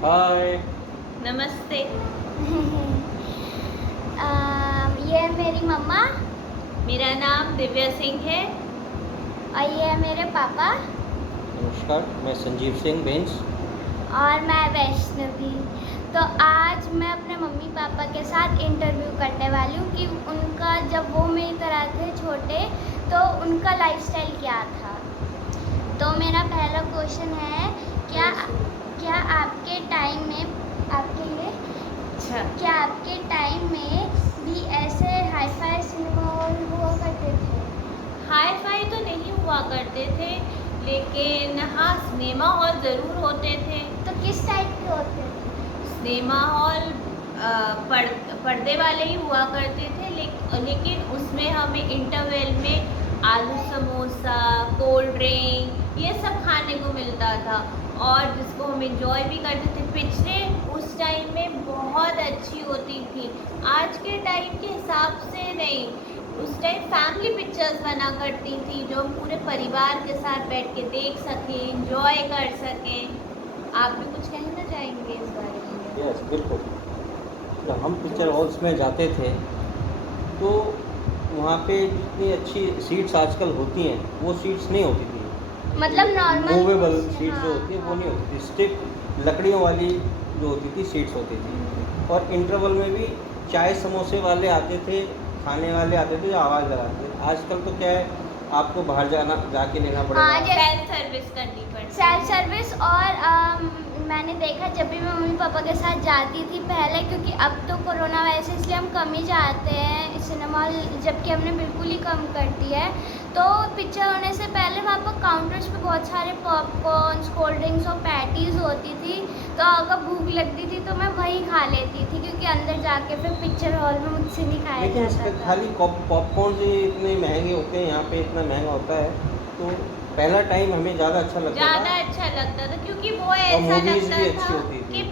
हाय। नमस्ते। ये है मेरी मम्मा मेरा नाम दिव्या सिंह है। और ये है मेरे पापा नमस्कार, मैं संजीव सिंह बेंस। और मैं वैष्णवी। तो आज मैं अपने मम्मी पापा के साथ इंटरव्यू करने वाली हूँ कि उनका जब वो मेरी तरह थे छोटे तो उनका लाइफस्टाइल क्या था। तो मेरा पहला क्वेश्चन है, क्या आपके टाइम में आपके लिए अच्छा, क्या आपके टाइम में भी ऐसे हाई फाई सिनेमा हॉल हुआ करते थे? हाई फाई तो नहीं हुआ करते थे, लेकिन हाँ सिनेमा हॉल ज़रूर होते थे। तो किस टाइप के होते थे? सिनेमा हॉल पर्दे वाले ही हुआ करते थे, लेकिन उसमें हमें इंटरवल में आलू समोसा, कोल्ड ड्रिंक ये सब खाने को मिलता था और जिसको हम एंजॉय भी करते थे। पिक्चरें उस टाइम में बहुत अच्छी होती थी, आज के टाइम के हिसाब से नहीं। उस टाइम फैमिली पिक्चर्स बना करती थी जो हम पूरे परिवार के साथ बैठ के देख सकें, एंजॉय कर सकें। आप भी कुछ कहना चाहेंगे इस बारे में? यस, बिल्कुल। जब हम पिक्चर हॉल्स में जाते थे तो वहाँ पे जितनी अच्छी सीट्स आजकल होती हैं वो सीट्स नहीं होती थी। मतलब नॉर्मल मूवेबल कुर्सी, सीट्स जो हाँ, होती है वो हाँ। नहीं होती थी, स्टिक लकड़ियों वाली जो होती थी सीट्स होती थी। और इंटरवल में भी चाय समोसे वाले आते थे, खाने वाले आते थे जो आवाज़ लगाते थे। आजकल तो क्या है, आपको बाहर जाके लेना हाँ, पड़ेगा। सेल्फ सर्विस करनी पड़ती सेल्फ सर्विस। और मैंने देखा जब भी मैं मम्मी पापा के साथ जाती थी पहले, क्योंकि अब तो कोरोना वजह से इसलिए हम कम ही जाते हैं सिनेमा हॉल, जबकि हमने बिल्कुल ही कम कर दिया है। तो पिक्चर होने से पहले वहाँ पर काउंटर्स पे बहुत सारे पॉपकॉर्न्स, कोल्ड ड्रिंक्स और पैटीज़ होती थी। तो अगर भूख लगती थी तो मैं वहीं खा लेती थी, क्योंकि अंदर जाके फिर पिक्चर हॉल में मुझसे नहीं खाया लेकिन इस जाता पे था। खाली पॉपकॉर्न ही इतने महंगे होते हैं, यहाँ पे इतना महंगा होता है। तो पहला टाइम हमें ज़्यादा अच्छा लगता ज़्यादा था अच्छा लगता था, क्योंकि वो और ऐसा मूवीज़ लगता भी था अच्छी होती कि थी।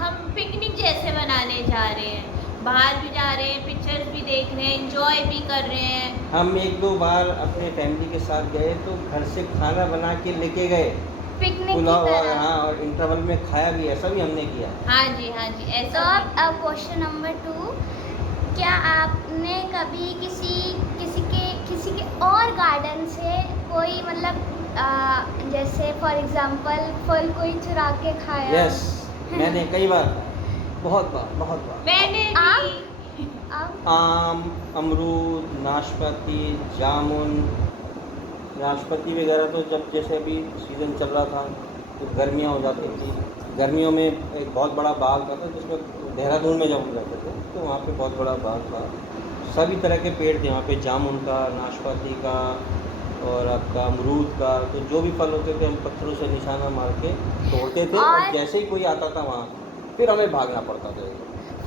हम पिकनिक जैसे मनाने जा रहे हैं, बाहर भी जा रहे हैं, पिक्चर्स भी देख रहे हैं, एंजॉय भी कर रहे हैं। हम एक दो बार अपने फैमिली के साथ गए तो घर से खाना बना के लेके गए, पिकनिक की पुलाव, और तरह। हाँ, और इंटरवल में खाया भी, ऐसा भी हमने किया। हाँ जी, हाँ जी, तो ऐसा भी। अब क्वेश्चन नंबर 2, क्या आपने कभी किसी के और गार्डन से कोई मतलब जैसे फॉर एग्जांपल फल कोई चुरा के खाया? यस, मैंने कई बार खाया, बहुत बार, बहुत बार। मैंने आम? भी। आम, अमरूद, नाशपाती, जामुन। नाशपाती वगैरह तो जब जैसे अभी सीज़न चल रहा था तो गर्मियाँ हो जाती थी। गर्मियों में एक बहुत बड़ा बाग था जिसमें देहरादून में जब हम जाते थे तो वहाँ पे बहुत बड़ा बाग था। सभी तरह के पेड़ थे वहाँ पे, जामुन का, नाशपाती का और आपका अमरूद का। तो जो भी फल होते थे हम पत्थरों से निशाना मार के तोड़ते थे और और जैसे ही कोई आता था वहाँ फिर हमें भागना पड़ता था।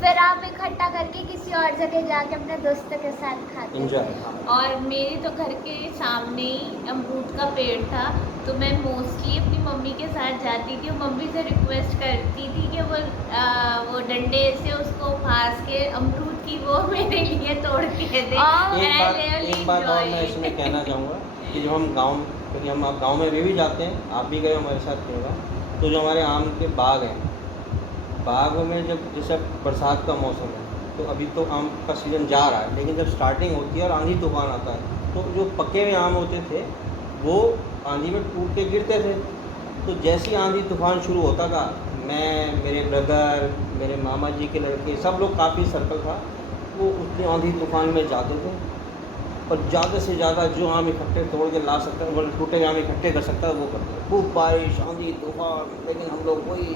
फिर आप इकट्ठा करके किसी और जगह जाके अपने दोस्तों के साथ खाते थे। इंजॉय। और मेरे तो घर के सामने ही अमरूद का पेड़ था, तो मैं मोस्टली अपनी मम्मी के साथ जाती थी और मम्मी से रिक्वेस्ट करती थी कि वो डंडे से उसको फास के अमरूद की वो मेरे लिए तोड़ के दे। एक बात और मैं इसमें कहना चाहूँगा कि जब हम गाँव, क्योंकि हम आप गाँव में भी जाते हैं, आप भी गए हमारे साथ कई बार, तो जो हमारे आम के बाग हैं, बागों में जब जैसे बरसात का मौसम है तो अभी तो आम का सीज़न जा रहा है, लेकिन जब स्टार्टिंग होती है और आंधी तूफान आता है तो जो पके हुए आम होते थे वो आंधी में टूट के गिरते थे। तो जैसी आंधी तूफान शुरू होता था, मैं, मेरे ब्रदर, मेरे मामा जी के लड़के, सब लोग, काफ़ी सर्कल था, वो उतनी आंधी तूफान में जाते थे और ज़्यादा से ज़्यादा जो आम इकट्ठे तोड़ के ला सकता है, मतलब टूटे आम इकट्ठे कर सकता है वो करते हैं। खूब बारिश, आंधी तूफान, लेकिन हम लोग वही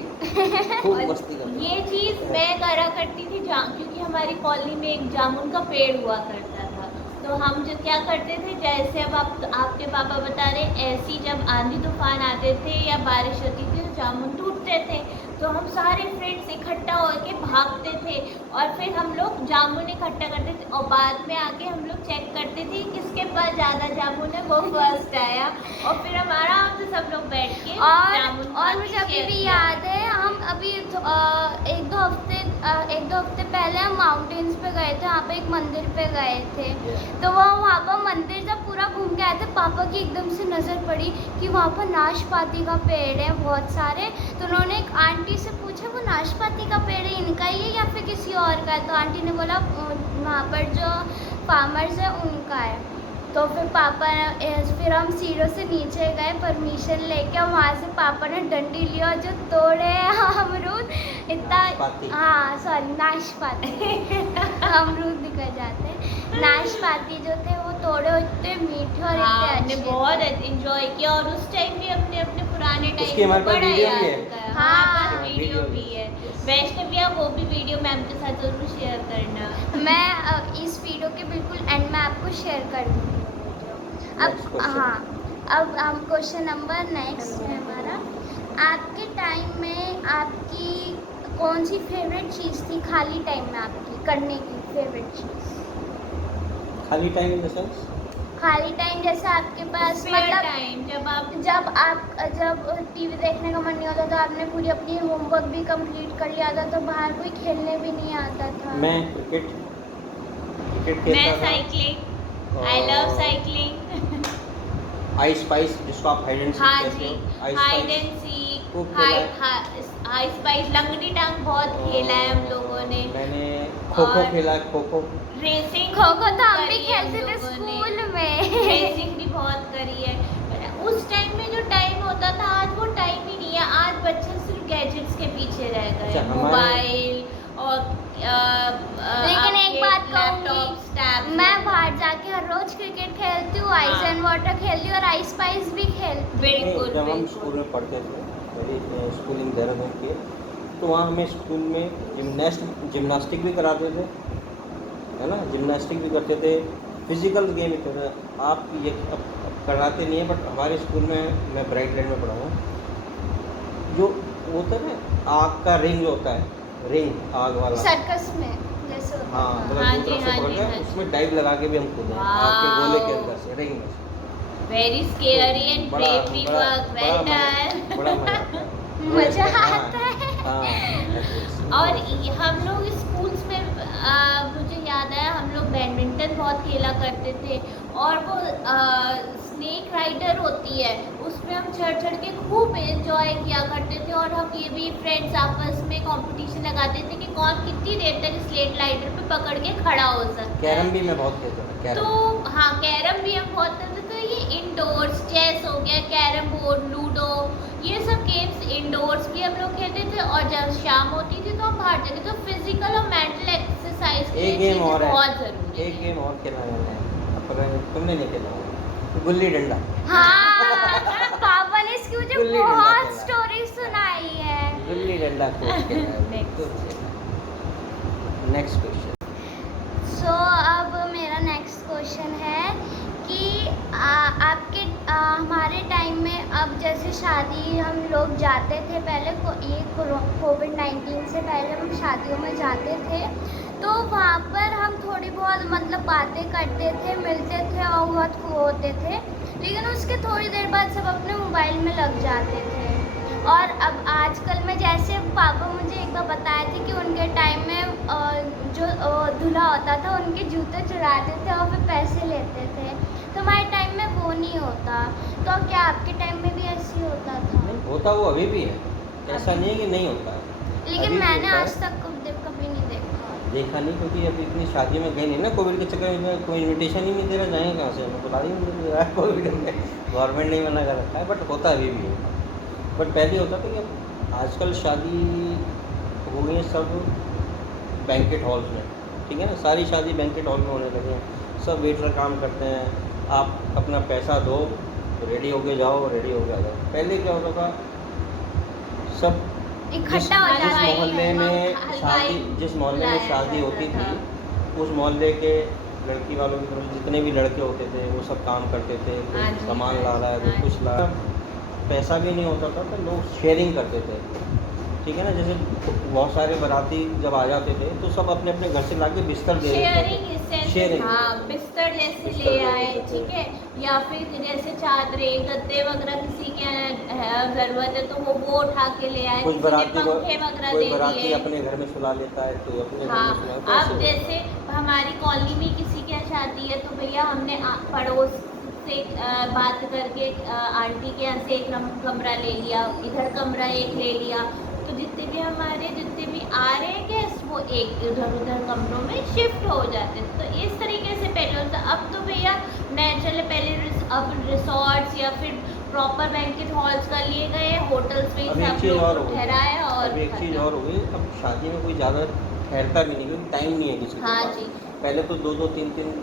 खूब और मस्ती करते ये चीज़ मैं करा करती थी क्योंकि हमारी कॉलोनी में एक जामुन का पेड़ हुआ करता था। तो हम जो क्या करते थे, जैसे अब आपके पापा बता रहे, ऐसी जब आंधी तूफान आते थे या बारिश होती थी तो जामुन टूटते थे, तो हम सारे फ्रेंड्स इकट्ठा होकर भागते थे और फिर हम लोग जामुन इकट्ठा करते थे और बाद में आके हम लोग चेक करते थे किसके पास ज़्यादा जामुन है वो फर्स्ट आया, और फिर हम आराम से सब लोग बैठ के जामुन और मुझे अभी भी याद है, हम अभी एक दो हफ्ते पहले हम माउंटेन माउंटेन्स पे गए थे, वहाँ पे एक मंदिर पे गए थे। तो वो वहाँ पर मंदिर जब पूरा घूम के आए थे, पापा की एकदम से नज़र पड़ी कि वहाँ पर नाशपाती का पेड़ है बहुत सारे। तो उन्होंने एक आंटी से पूछा वो नाशपाती का पेड़ है इनका ही है या फिर किसी और का है? तो आंटी ने बोला वहाँ पर जो फार्मर्स है उनका है। तो फिर पापा फिर हम सीढ़ों से नीचे गए परमिशन लेके, और वहाँ से पापा ने डंडी लिया और जो तोड़े अमरूद इतना, हाँ सॉरी नाशपाती अमरूद निकल जाते हैं, नाशपाती जो थे वो तोड़े और इतने मीठे और इतने हमने अच्छे बहुत थे। एंजॉय किया। और उस टाइम भी हमने अपने पुराने उसकी टाइम हमारे को पास बड़ा वीडियो याद भी है। करा। हाँ, हमारे पास वीडियो वीडियो भी भी है। है। वैष्णविया वो भी वीडियो मैम के साथ जरूर शेयर करना। मैं इस वीडियो के बिल्कुल एंड में आपको शेयर कर दूँगी Next अब। question. हाँ, अब हम क्वेश्चन नंबर नेक्स्ट है हमारा। आपके टाइम में आपकी कौन सी फेवरेट चीज़ थी खाली टाइम में आपकी करने की फेवरेट चीज़? खाली टाइम इन द सेंस खाली टाइम जैसे आपके पास स्पेयर मतलब टाइम जब टीवी देखने का मन नहीं होता तो आपने पूरी अपनी होमवर्क भी कंप्लीट कर लिया था, तो बाहर कोई खेलने भी नहीं आता था। मैं क्रिकेट मैं खेलता था। Cycling, I love cycling. Ice spice जिसको आप हाइड एंड सीक हाँ कहते जी, हो, ice hide spice and seek, खूब खेला है। हाई स्पाइस, लंगड़ी टांग बहुत खेला है हम लोगों ने। मैंने खो खो और- खेला है, खो खो। रेसिंग खो खो तो हम भी करी है खेलते थे लोगों ने। स्कूल में। रेसिंग भी बहुत करी है। उस टाइम में जो टाइम होता था आज वो टाइम ही नहीं है। आज बच्चे सिर्फ गैजेट्स के पीछे रह गए, अच्छा, हमारे- मोबाइल और लेकिन एक बात कहूँगी, मैं बाहर जाके हर रोज क्रिकेट खेलती हूँ, आइस हाँ। एंड वाटर खेलती हूँ और आइस स्पाइस भी खेलती हूँ। बिल्कुल जब हम बिल्कुल। स्कूल में पढ़ते थे, मेरी स्कूलिंग देहरादून की है, तो वहाँ हमें स्कूल में जिम्नास्टिक भी कराते थे, है ना, जिम्नास्टिक भी करते थे, फिजिकल गेम भी करते थे। आप ये अब कराते नहीं है, बट हमारे स्कूल में, मैं ब्राइट लैंड में पढ़ा हूँ, जो होता है ना आग का रिंग जो होता है, रिंग आग वाला, सर्कस में जैसे होता हाँ था। मतलब हाँ दो जी, तरफ से हाँ पकड़ जी, के हाँ जी। उसमें डाइव लगा के भी हम कूदे हैं, आग के गोले के अंदर से, रिंग में से। वेरी स्केरी एंड बड़ा ब्रेवरी बड़ा वर्क, बड़ा वेल मजा डन। बड़ा मजा आता है। मजा हाँ, आता है। हाँ, और हम लोग स्कूल्स में मुझे याद है हम लोग बैडमिंटन बहुत खेला करते थे। और वो स्नेक राइडर होती है उसमें हम चढ़ चढ़ के खूब एंजॉय किया करते थे। और हम ये भी फ्रेंड्स आपस में कंपटीशन लगाते थे कि कौन कितनी देर तक स्नेक राइडर पे पकड़ के खड़ा हो सकता है। कैरम भी मैं बहुत खेलता था, कैरम। तो हाँ, कैरम भी हम बहुत खेलते थे। तो ये इंडोर्स, चेस हो गया, कैरम बोर्ड, लूडो, ये सब गेम्स इंडोर्स भी हम लोग खेलते थे। और जब शाम होती थी तो हम बाहर जाते। तो फिजिकल और मेंटल एक्सरसाइज के एक लिए गेम और है, बहुत जरूरी है। एक गेम और खेला है मैंने, अब पता नहीं तुमने नहीं खेला होगा, गुल्ली डंडा। हाँ, पापा ने इसकी मुझे गुल्ली डंडा बहुत खेला। स्टोरी सुनाई है। गुल्ली डंडा खूब खेला है। Next question. सो अब मेरा नेक्स्ट क्वेश्चन है कि हमारे टाइम में अब जैसे शादी हम लोग जाते थे पहले ये कोविड-19 से पहले हम शादियों में जाते थे, तो वहाँ पर हम थोड़ी बहुत मतलब बातें करते थे, मिलते थे और बहुत होते थे। लेकिन उसके थोड़ी देर बाद सब अपने मोबाइल में लग जाते थे। और अब आजकल में जैसे पापा मुझे एक बार बताए थे कि उनके टाइम में जो दूल्हा होता था उनके जूते चुराते थे और फिर पैसे लेते थे। तो हमारे टाइम में वो नहीं होता। तो क्या आपके टाइम में भी ऐसे ही होता था? नहीं होता, वो अभी भी है, ऐसा नहीं है कि नहीं होता है। लेकिन अभी भी मैंने होता है। आज तक कभी नहीं देखा। देखा नहीं, क्योंकि अभी इतनी शादी में गए नहीं ना, कोविड के चक्कर में कोई इनविटेशन ही नहीं दे रहा, जाएंगे कहाँ से, हमें बुला ही नहीं दे रहा है कोविड में, गवर्नमेंट ने ही मना कर रखा है। बट होता अभी भी है, बट पहले होता था कि अब आजकल शादी हो गई है सब बैंकेट हॉल्स में, ठीक है ना, सारी शादी बैंकेट हॉल में होने लगे हैं, सब वेटर काम करते हैं, आप अपना पैसा दो, रेडी होके जाओ, रेडी होके आ जाओ। पहले क्या होता था, सब इकट्ठा हो जिस जाते मोहल्ले हैं। में हलवाई शादी, जिस मोहल्ले में बुलाया शादी जाता होती था। थी, उस मोहल्ले के लड़की वालों की तरफ जितने भी लड़के होते थे वो सब काम करते थे, हाँ कोई जी, सामान हाँ ला रहा है, जी, कोई कुछ ला रहा है, पैसा भी नहीं होता था तो लोग शेयरिंग करते थे, ठीक है ना। जैसे बहुत सारे बाराती जब आ जाते थे तो सब अपने अपने घर से लाके बिस्तर दे देते शेयरिंग थे। इस शेयरिंग। हाँ, बिस्तर जैसे बिस्तर ले ले आए, लेते थे। ठीक है, या फिर जैसे चादरें गद्दे वगैरह किसी के ज़रूरत है तो वो उठा के ले आए, कुछ किसी ने बाराती को, पंखे वगैरह कोई दे बाराती दिए। अपने घर में सुला लेता है, कोई अपने घर हाँ, में सुला, तो ऐसे अब होता जैसे है। हमारी कॉलोनी में किसी की शादी है तो भैया हमने पड़ोस से बात करके आंटी के यहाँ से एक कमरा ले लिया, इधर कमरा एक ले लिया, तो जितने भी आ रहे हैं गेस्ट वो एक इधर उधर कमरों में शिफ्ट हो जाते हैं। तो इस तरीके से पहले होता, अब तो भैया नेचुरल पहले अब रिसोर्ट्स या फिर प्रॉपर बैंकेट हॉल्स कर लिए गए, होटल्स में अब एक सब चीज़ लोग और को हो गई, ठहराया और अब एक चीज़ खत्म। और हो गई, अब शादी में कोई ज़्यादा ठहरता भी नहीं, क्योंकि टाइम नहीं है किसी के हाँ पास। जी, पहले तो 2-2 3-3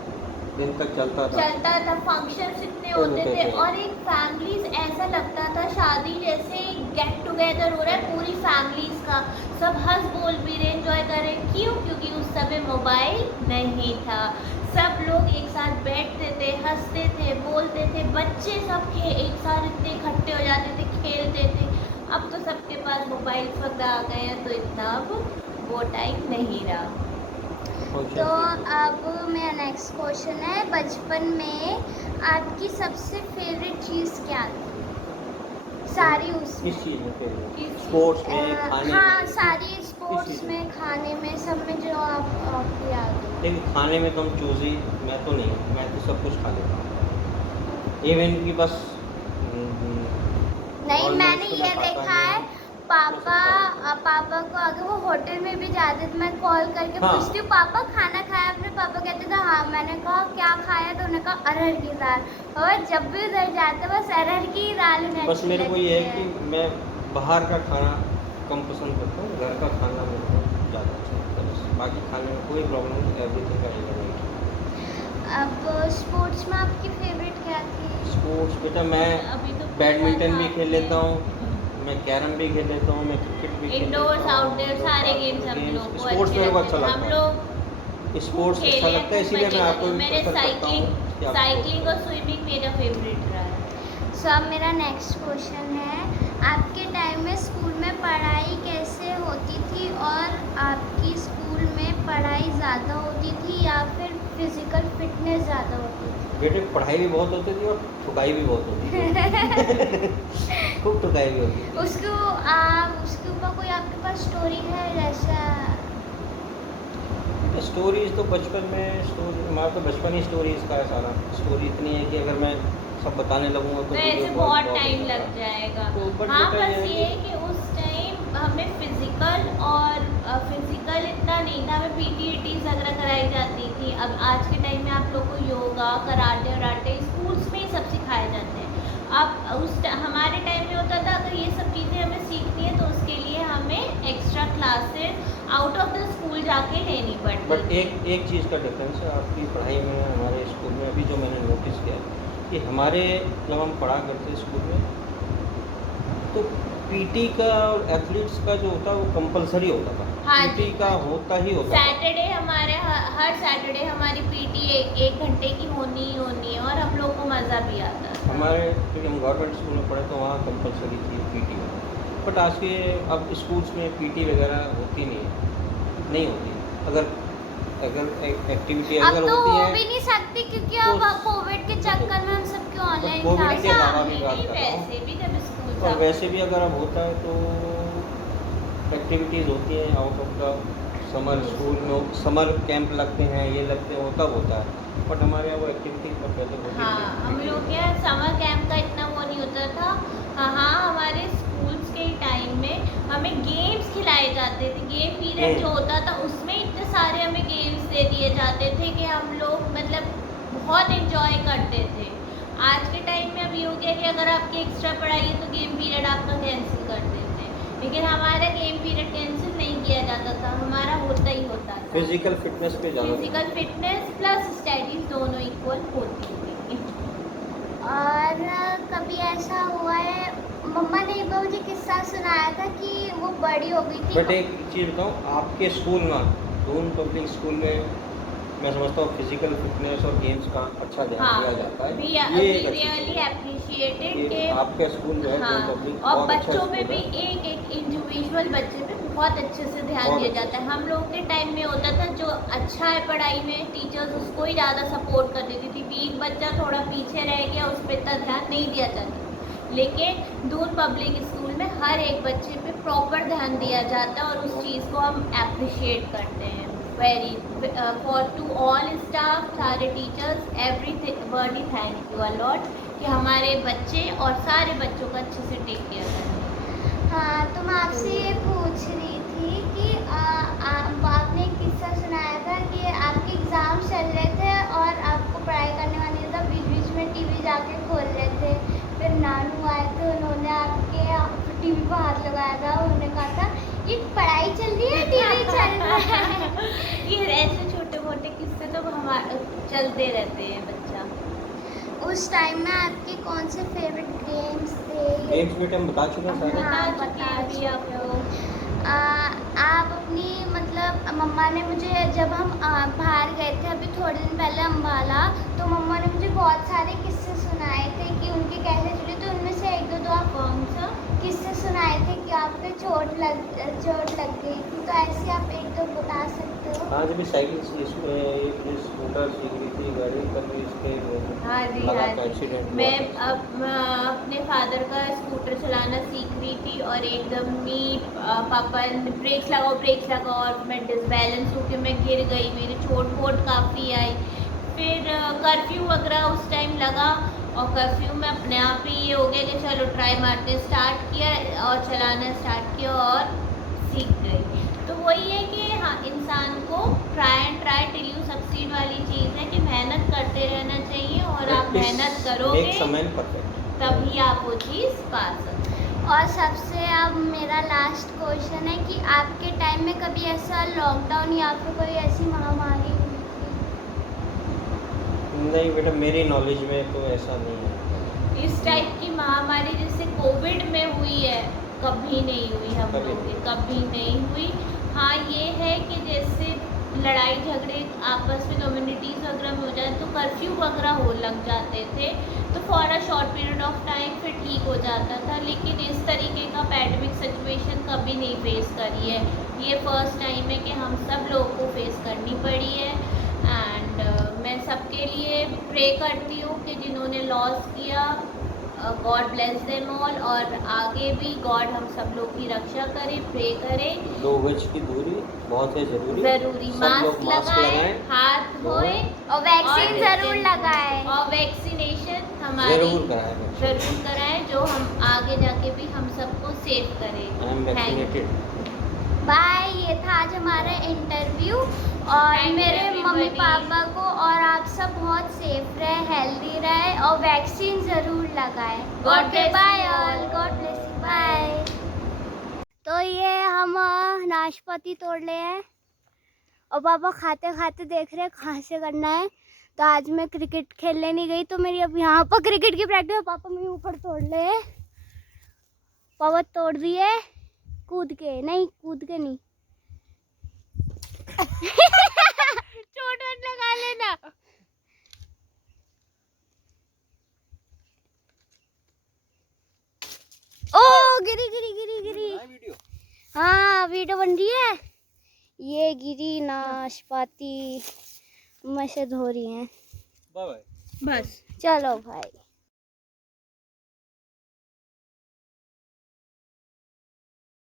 दिन तक चलता था। फंक्शंस इतने तो होते होते थे थे। और एक फैमिलीज ऐसा लगता था शादी जैसे गेट टुगेदर हो रहा है पूरी फैमिलीज का, सब हंस बोल भी रहे, एंजॉय कर रहे। क्यों? क्योंकि उस समय मोबाइल नहीं था, सब लोग एक साथ बैठते थे, हंसते थे, बोलते थे, बच्चे सब एक साथ इतने इकट्ठे हो जाते थे, खेलते थे। अब तो सबके पास मोबाइल वगैरह आ गए हैं तो इतना अब वो टाइम नहीं रहा। तो अब मेरा नेक्स्ट क्वेश्चन है, बचपन में आपकी सबसे फेवरेट चीज़ क्या थी? सारी उसमें किस चीज़ में फेवरेट? किस- स्पोर्ट्स में, खाने हाँ, में? सारी स्पोर्ट्स चीज़ में, खाने में, सब में जो आपको याद हो। देखिए खाने में तो हम चूज़ी, मैं तो नहीं हूँ, मैं तो सब कुछ खा लेता हूँ। इवन कि बस नहीं, ऑलमोस्ट मैंने तो ये मैं खाता देखा नहीं है, हूँ, पापा मैं सब खा लेता पापा को अगर वो होटल में भी जाते तो मैं कॉल करके हाँ। पूछती हूँ, पापा खाना खाया आपने? पापा कहते थे हाँ। मैंने कहा क्या खाया? तो उन्होंने कहा अरहर की दाल। और जब भी उधर जाते बस अरहर की दाल उन्हें हूँ। बस अच्छी मेरे को ये है लगती कि मैं बाहर का खाना कम पसंद करता हूँ, घर का खाना मेरे को ज़्यादा अच्छा लगता है। बस बाकी खाने में कोई प्रॉब्लम नहीं, एवरीथिंग का एंजॉयमेंट। अब स्पोर्ट्स में आपकी फेवरेट क्या थी? स्पोर्ट्स बेटा मैं अभी तो बैडमिंटन भी खेल लेता हूँ, आपने मैं कैरम भी खेल लेता हूँ, मैं क्रिकेट भी खेल इंडोर्स लेता हूँ। आउटडोर सारे गेम्स हम लोग को स्पोर्ट्स मेरे को अच्छा हम लगता है। लोग स्पोर्ट्स अच्छा लगता है, इसीलिए मैं आपको भी मेरे प्रेफर करता हूँ कि आप साइकिलिंग और स्विमिंग मेरा फेवरेट रहा है। सो अब मेरा नेक्स्ट क्वेश्चन है, आपके टाइम में स्कूल में पढ़ाई कैसे होती थी? और आपकी स्कूल में पढ़ाई ज़्यादा होती थी या फिर फिज़िकल फिटनेस ज़्यादा होती थी? बेटे पढ़ाई भी बहुत होती थी और ठुकाई भी बहुत होती थी। खूब ठुकाई भी होती थी। उसके ऊपर कोई आपके पास स्टोरी है जैसा? स्टोरीज तो बचपन में, स्टोरी हमारा तो बचपन ही स्टोरीज का है सारा। स्टोरी इतनी है कि अगर मैं सब बताने लगूँगा तो वैसे वीडियो बहुत हो टाइम जाएगा। लग जाएगा। तो बट हाँ, बेटा बस ये ये है है कि उस टाइम हमें फिजिकल और फिजिकल इतना नहीं था, हमें पीटीईटीज वगैरह कराई जाती थी। अब आज के टाइम में आप लोग को योगा, कराटे वराटे स्कूल्स में ही सब सिखाए जाते हैं। अब हमारे टाइम में होता था अगर ये सब चीज़ें हमें सीखनी है तो उसके लिए हमें extra classes out of the school जाके लेनी पड़ती बट थी। एक चीज़ का डिफरेंस है आपकी पढ़ाई में हमारे स्कूल में। अभी जो मैंने नोटिस किया कि हमारे जब हम पढ़ा करते स्कूल में तो पीटी का और एथलीट्स का जो होता है वो कंपलसरी होता था। हाँ जी, पीटी का होता ही होता था। सैटरडे हमारे हर सैटरडे हमारी पीटी एक घंटे की होनी ही होनी है और हम लोग को मज़ा भी आता था। हमारे क्योंकि हम गवर्नमेंट स्कूल में पढ़े तो वहाँ कंपलसरी थी पीटी। बट आज के अब स्कूल्स में पीटी वगैरह होती नहीं होती। अगर एक्टिविटी अब अगर तो होती हो है भी नहीं सकती क्योंकि तो अब कोविड के चक्कर में हम सबके ऑनलाइन कोविड क्लास के आ अलावा गई। भी बात कर रहा हूँ। वैसे भी जब स्कूल और वैसे भी अगर अब होता है तो एक्टिविटीज़ होती हैं out of the summer. School में समर कैंप लगते हैं, ये लगते हैं, वो तब होता है। बट हमारे यहाँ वो एक्टिविटीज़ पर पहले होती हाँ, थी। हम लोग क्या समर कैंप का इतना वो नहीं होता था। हाँ, हमारे स्कूल्स के टाइम में हमें गेम्स खिलाए जाते थे। गेम पीरियड जो होता था उसमें इतने सारे हमें गेम्स दे दिए जाते थे कि हम लोग मतलब बहुत एंजॉय करते थे। आज के टाइम में अब ये हो गया कि अगर आपकी एक्स्ट्रा पढ़ाई है तो गेम पीरियड आपका कैंसिल कर देते हैं, लेकिन हमारा गेम पीरियड कैंसिल नहीं किया जाता था, हमारा होता ही होता था। फिजिकल फिटनेस पे ज़्यादा फिजिकल फिटनेस प्लस स्टडीज दोनों इक्वल होती थी। और कभी ऐसा हुआ है, मम्मा ने एक बार मुझे किस्सा सुनाया था कि वो बड़ी हो गई थी। बट एक चीज़ बताऊँ, आपके स्कूल में दून पब्लिक स्कूल में मैं समझता हूँ फिजिकल फिटनेस और गेम्स का अच्छा ध्यान दिया जाता है। ये एक अच्छी रियली चीज़ है अप्रिशिएटेड कि कि आपका स्कूल जो है हाँ, दून पब्लिक और बहुत अच्छा बच्चों में स्कूल भी है। एक इंडिविजुअल इंडिविजुअल बच्चे पे बहुत अच्छे से ध्यान बहुत दिया अच्छे जाता है। हम लोगों के टाइम में होता था जो अच्छा है पढ़ाई में, टीचर्स उसको ही ज़्यादा सपोर्ट कर देती थी। एक बच्चा थोड़ा पीछे रह गया, उस पर इतना ध्यान नहीं दिया जाता। लेकिन दून पब्लिक स्कूल में हर एक बच्चे पे प्रॉपर ध्यान दिया जाता है और उस चीज़ को हम अप्रिशिएट करते हैं। Very for two all staff, सारे teachers, everybody, thank you a lot कि हमारे बच्चे और सारे बच्चों का अच्छे से टेक केयर करें। हाँ, तो मैं आपसे ये पूछ रही थी कि आपने एक किस्सा सुनाया था कि आपके एग्ज़ाम चल रहे थे और आपको पढ़ाई करने वाली था, बीच बीच में टीवी जाके खोल रहे थे, फिर नानू आए थे, उन्होंने आपके टीवी पर हाथ लगाया था, उन्होंने कहा था ये पढ़ाई चल रही है, टीवी चल रहा है। ये ऐसे छोटे मोटे किस्से तो हमारे चलते रहते हैं बच्चा। उस टाइम में आपके कौन से फेवरेट गेम्स थे? गेम्स बेटे हम बता चुके हैं सारे। बता हाँ, चुके हैं अभी आपको। आप अपनी मतलब मम्मा ने मुझे जब हम बाहर गए थे अभी थोड़े दिन पहले अम्बाला, तो मम्मा ने मुझे बहुत सारे किस्से सुनाए थे कि उनके कैसे चले, तो उनमें से एक दो आप कौन सा किस्से सुनाए थे कि आपको चोट लग गई थी, तो ऐसे आप एक दो बता सकते हो? हाँ, जब भी साइकिल स्कूटर सीख रही थी गाड़ी, तभी इसके हाँ जी, लगा हाँ था जी। एक्सीडेंट हुआ मैं था। अपने फादर का स्कूटर चलाना सीख रही थी और एकदम ही पापा ने ब्रेक्स लगाओ और मैं डिसबैलेंस होकर मैं गिर गई, मेरी चोट वोट काफ़ी आई। फिर कर्फ्यू वगैरह उस टाइम लगा और कर्फ्यू में अपने आप ही ये हो गया कि चलो ट्राई मारते, स्टार्ट किया और चलाना स्टार्ट किया और सीख गई। तो वही है कि हाँ, इंसान को ट्राई टिल यू सक्सीड वाली चीज़ है कि मेहनत करते रहना चाहिए और आप मेहनत करोगे एक समय परफेक्ट, तभी आप वो चीज़ पा सकते हैं। और सबसे अब मेरा लास्ट क्वेश्चन है कि आपके टाइम में कभी ऐसा लॉकडाउन या फिर कोई ऐसी महामारी हुई थी? नहीं बेटा, मेरी नॉलेज में तो ऐसा नहीं है। इस टाइप की महामारी जैसे कोविड में हुई है, कभी नहीं हुई हम कभी लोग के, कभी नहीं हुई। हाँ, ये है कि जैसे लड़ाई झगड़े आपस में कम्युनिटीज़ वगैरह में हो जाए तो कर्फ्यू वगैरह हो लग जाते थे, तो for a short period of time फिर ठीक हो जाता था। लेकिन इस तरीके का पैंडेमिक सिचुएशन कभी नहीं फेस करी है। ये फर्स्ट टाइम है कि हम सब लोगों को फेस करनी पड़ी है। एंड मैं सबके लिए प्रे करती हूँ कि जिन्होंने लॉस किया, गॉड ब्लेस देम ऑल, और आगे भी गॉड हम सब लोग की रक्षा करे, प्रे करें। 2 गज की दूरी बहुत है ज़रूरी। ज़रूरी सब लोग मास्क लगाएं, हाथ धोएं और वैक्सीन ज़रूर लगाएं। और वैक्सीनेशन हमारी ज़रूर कराएं। ज़रूर कराएं, जो हम आगे जाके भी हम सबको सेव करें। I am thank you. Vaccinated. Bye, ये था आज हमारा इंटरव्यू। और Thank you मेरे मम्मी everybody. पापा को और आप सब बहुत सेफ रहे, हेल्दी रहे और वैक्सीन ज़रूर लगाएं। God okay, bless bye you all, all. God bless you, bye. तो ये हम नाशपाती तोड़ ले हैं और पापा खाते खाते देख रहे हैं कहाँ से करना है। तो आज मैं क्रिकेट खेलने नहीं गई, तो मेरी अब यहाँ पर क्रिकेट की प्रैक्टिस है। पापा मेरे ऊपर तोड़ ले, पापा तोड़ दिए, कूद के नहीं चोट वोट लगा लेना। ओ गिरी। हाँ, वीडियो बन रही है। ये गिरी नाशपाती में से धो रही हैं। Bye bye. बस चलो भाई।